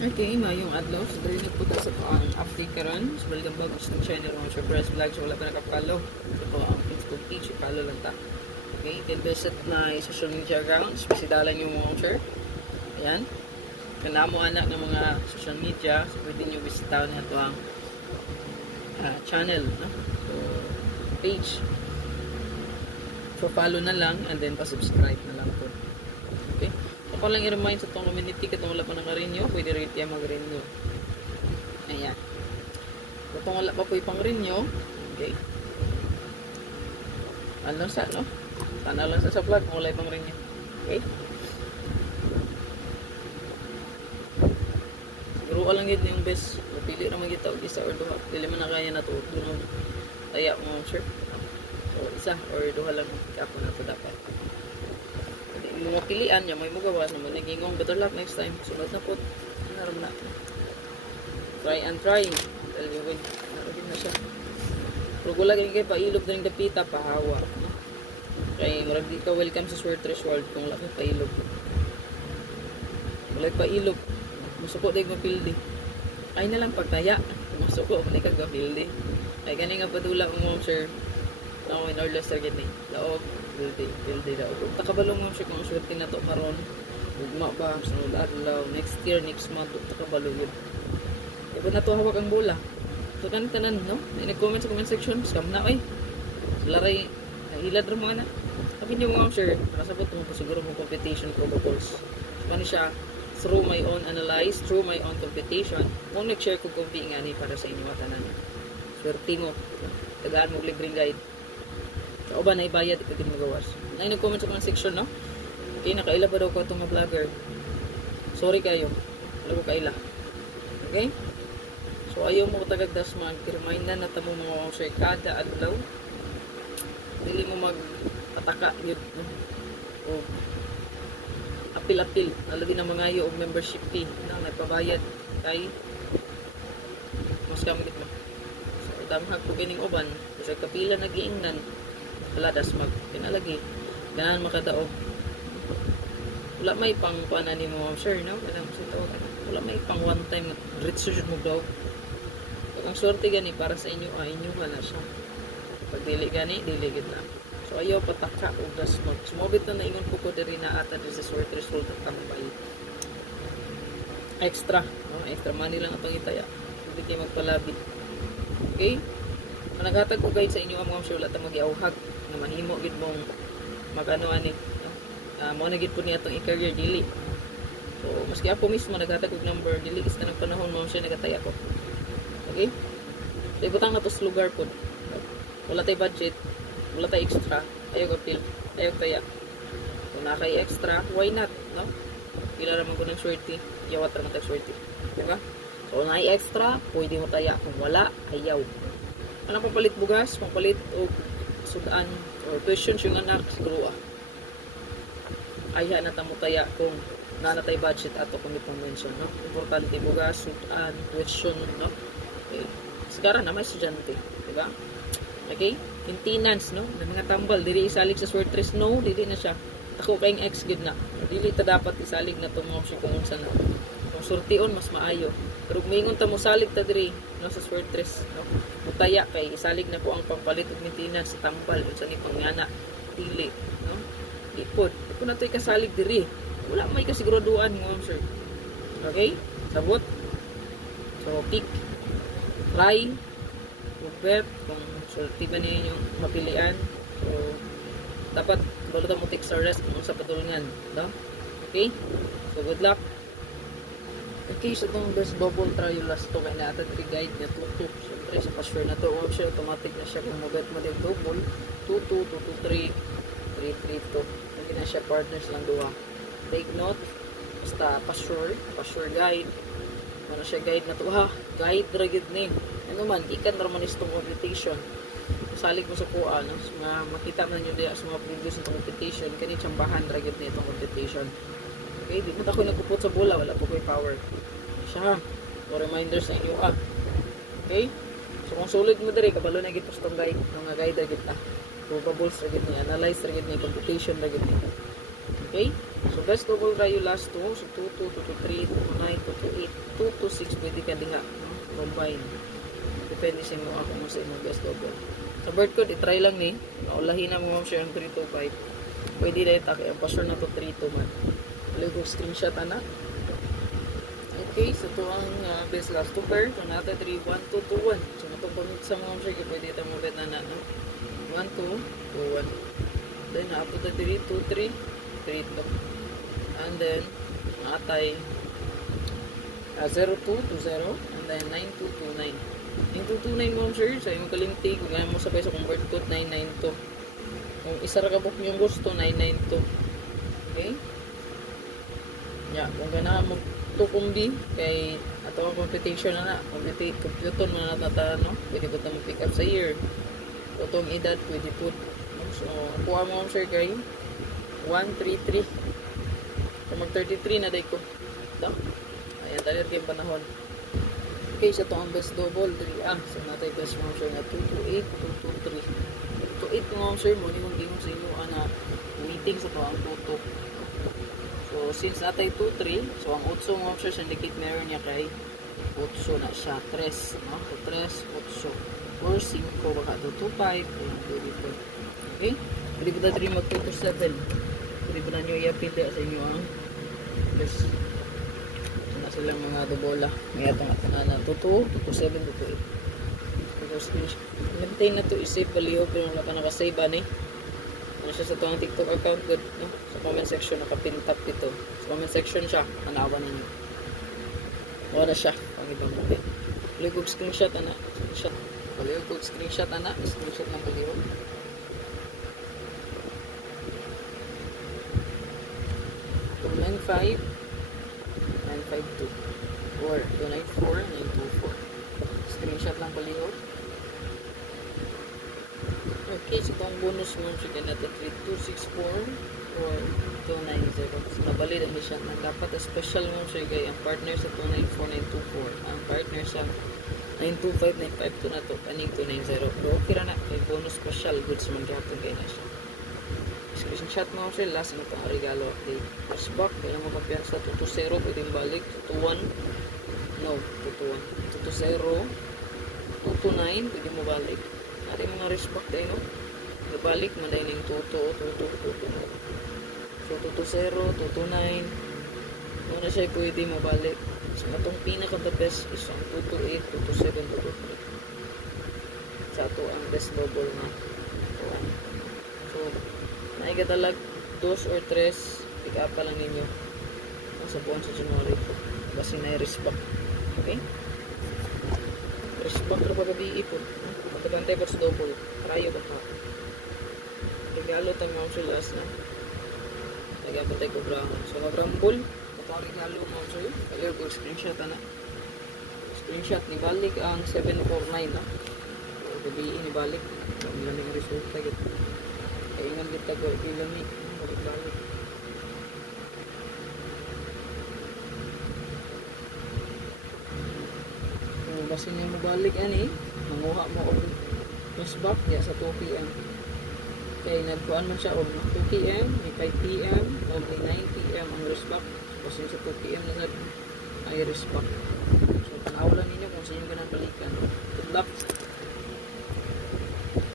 Okay, mayong adlaw. So, dali nagpunta sa ko ang update karon. So, welcome back sa channel ng Sir Press Vlog. So, wala pa nakapalo. So, ito ang Facebook page. Follow lang ta. Okay, then visit na social media accounts. Bisitalan yung mga sir. Ayan. Kanamo anak ng mga social media. So, pwede nyo bisitaw na ito ang channel. No? So, page. So, follow na lang and then pa-subscribe na lang po. Okay. Ako lang i-remind sa itong community katong wala pa naka-renew, pwede rin tayo mag-renew. Ayan. Katong wala pa po ipang-renew, okay. Ano sa, no? Sana lang sa vlog kung wala ipang-renew. Okay. Siguro lang yun yung best. Napili naman kita o isa or duha. Dili man na kaya na ito. Doon taya mo, sir. So, isa or duha lang ako na ito dapat. Mga pilian niya, may magawa naman nagingong better luck next time. Sunod na po. Naram na. Try and try. Dahil yun, naragin na siya. Pero kung lagi kayo pailog na rin kapita, pahawa. Kaya marag di ka welcome sa Sword Threshold kung lagi pailog. Wala pailog. Masuko din mapildi. Ay na lang pagtaya. Masuko, mali ka gapildi. Ay gani nga padula mo, sir. Now in order sa gini. Laog. Build daw. Kung takabalong mo siya kung swerte na to karon, ugma ba sunod adlaw next year next month takabalo yun. Iba na to hawak ang bola. So tanan no? Nag-comment sa comment section, scam na oy. Laray ilad ra mo na. Sabi niyo mga sir, nasa po tungkol siguro mo competition protocols. Ano siya? Through my own analyze, through my own competition, mo nag-share ko kung nga ni para sa inyo tanan. Swerte mo. Tagaan mo libreng guide. O ba na ibayad, ipagin magawas. Ay, nag-comment sa comment section, no? Okay, nakaila pa daw ko itong mga vlogger. Sorry kayo. Wala ko kaila. Okay? So, ayaw mo tagagdas mag-remind na natamo mo sa kada adlaw. Dili mo magpataka yun. No? O apil-apil. Nalagin ng mga iyo o membership fee na nagpabayad kay mas kamit mo. So, damhag po kining uban. Kasi kapila nag-iingnan. Wala das mag pinalagi ganan makadaog wala may pang kuana ni mo sir no wala may pang one time ritso jud mo daw pag ang swerte gani para sa inyo inyo wala siya pag dili gani dili gid na so ayaw pataka og das mag sumobit na ingon ko diri na ata sa swerte result at tambay extra no extra money lang atong itaya hindi kayo magpalabi okay naghatag ko guide sa inyo ang mga sure wala ta magiawhag na mahimo gid mong magano ani no? Mo na gid po niya atong i-career dili so maski ako mismo naghatag og number dili is kanang panahon mo siya nagatay ako okay so ibutang na to sa lugar po wala tay budget wala tay extra ayaw apil ayaw taya kung nakay extra why not no pila ra man ko ng swerte yawat ra man tag swerte diba so nakay extra pwede mo taya kung wala ayaw ano papalit bugas papalit og sudan or questions yung anak siguro ayha na tamutaya kung nanatay budget ato kung itong mention no importante bugas sudan question no okay. Sigara na may estudyante diba okay maintenance no na mga tambal dili isalig sa sword tres no dili na siya ako kayong ex gid na dili ta dapat isalig na tong mga kung unsa na kung surtion mas maayo pero mingon ta mo salig ta diri no sa sword tres no mutaya kay isalig na po ang pampalit ug maintenance sa tambal unsa ni pangana dili no ipod kung natoy kasalig diri wala may kasiguraduhan ngom sir okay sabot so pick try bet kung sulti ba niyo yung mapilian so dapat balota mo take sa rest kung sa patulungan no okay so good luck. Okay, so itong best bubble trial last to kaya natin guide na 2-2 siyempre sa password na to siya automatic na siya kung mabet mo din double 2-2, 2-2-3 3-3-2 hindi na siya partners lang duha take note basta password guide ano siya guide na to guide ragid ni ano man ikan naman istong competition salig mo sa kuha no? So, makita man nyo diya sa mga previous na competition kani tsambahan ragid na itong competition. Okay, di mo ako nagpuput sa bola, wala po ko'y power. Siya, so reminders sa inyo okay? So kung sulit mo diri, kabalo na gito sa guide, mga guide na kita. Probables na gito ni, analyze na gito ni, computation na gito ni. Okay? So best double kayo last 2. So 2 2 2 2 3 2 2 9 2 2 8 2 2 6 pwede ka diha, no? Combine. Depende sa mo ako mo sa imong best double. Sa bird code i-try lang ni. Naulahin na mo ma'am siya ang 3 2 5. Pwede dahil taki ang passion na to 3 2 man. Wala ko screenshot ana. Okay, so to ang best last 2 pair. So natin 3 1 2 2 1. So natong pamit sa mga siya pwede ita mo bet na no. 1 2 2 1. Then after the 3 2 3 3 2. And then atay 0 2 2 0 and then 9 2 2 9. 9 2 2 9 mo sir sa imong kalimti kung ano mo sabay sa convert code 992. Kung isa ra ka book yung gusto 992. Okay? Ya, kung gana mo to kumbi kay ato ang competition na computon man na no. Pwede ko ta mo pick up sa year. Utong edad pwede put. So, kuha mo sir kay 133. So mag 33 na day ko. Da. Ayan talir kay panahon. Okay, sa to ang best double 3 so natay best mo sir nga 228 223. 228 mo sir mo ni kung sa inyo ana waiting sa to ang tutok. So, since natay 2-3, so ang 8 ng options sa indicate meron niya kay 8 na siya. 3, no? So, 3, 8. Or 5, baka 2, 5. Ayan, pwede po. Okay? Pwede po na 3 mag 2 to 7. Pwede po na nyo i-appeal sa inyo ang best. So, na silang mga dubola. May atong na 2 to 7, 2 to 8. So, maintain na to i-save baliho, pero wala pa nakasave ani. Ano siya sa itong TikTok account good, no? Sa comment section nakapin top dito sa comment section siya anawan ninyo wala siya ang ibang mga paligog screenshot ana screenshot paligog screenshot ana screenshot ng paligog 295 952 or 294 924 screenshot ng paligog. Okay, so itong bonus mo siya natin 3264 or 290. So, nabalid ang siya. Dapat special mo siya kay ang partner sa 294924. Ang partner sa 925 952 na to. Kaning 290. Pero okay na. May bonus special goods man gihapon kayo na siya. Screenshot mo siya. Last na itong regalo update. First back. Kaya mo kumpiyansa. 220. Pwede balik. 221. No. 221. 220. 229. Pwede mo balik. Ada mga respect tayo, no? Nabalik man dahil yung 2-2. So, 2-0, 2-9. Muna siya pwede mabalik. So, itong pinaka-the best is ang 2-8, 2-7, 2-3. Sa ito ang best double na. So, naigadalag 2 or 3, pick up pa lang ninyo. Sa buwan sa January. Kasi na-respect. Okay? Respect na pagabi ipon. Matagantay pa sa double. Rayo ba ka? Regalo tayo mga sulas na. Nagapatay ko brahman. So, mag-rumble. Kapag regalo mga sulas. Kaya ko screenshot na. Screenshot ni balik ang 749 na. So, gabiin ni balik. Ang lamig resulta. Kaya ingan kita ko. Ilang ni. Balik. Basin niya mo balik ani, manguha mo og mas back ya sa 2 PM. Kaya nagkuan man siya og 2 PM, may 5 PM, o may 9 PM ang respect. Basin sa 2 PM na ay respect. So tanaw lang ninyo kung sino ganang balikan. Good luck.